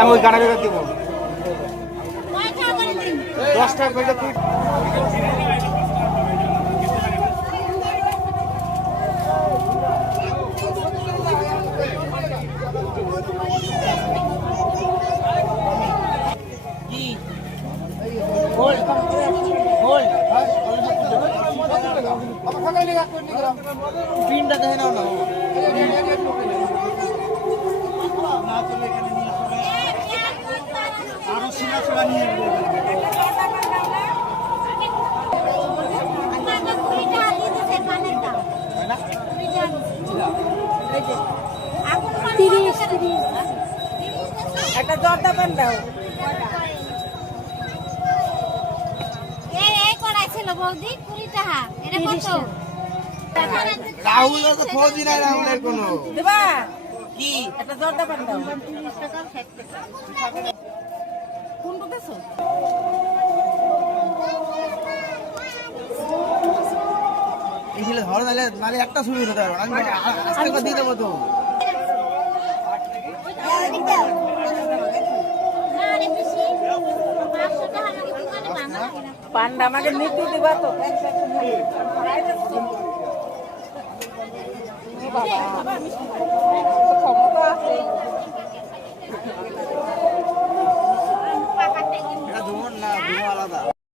আমি ওই গানা বেরো দিব 10 টাকা করে তুই পিনটা দেখে নাও না আরো সিনা ছোড়া নিয়ে একটা জর্দা পান দাও এই করাইছিল বৌদি 20 টাকা এটা কত রাহুল তো খোঁজই নাই রাহুলের কোনো দেবা কি একটা জর্দা পান দাও কোনটা দেছো এই ছিল ধরো নালে একটা শুরু হতে পারবো আমি আস্তে করে দিয়ে দেবো তো পান্ডা আমাকে নিতে দিবা তো ক্ষমতা আছে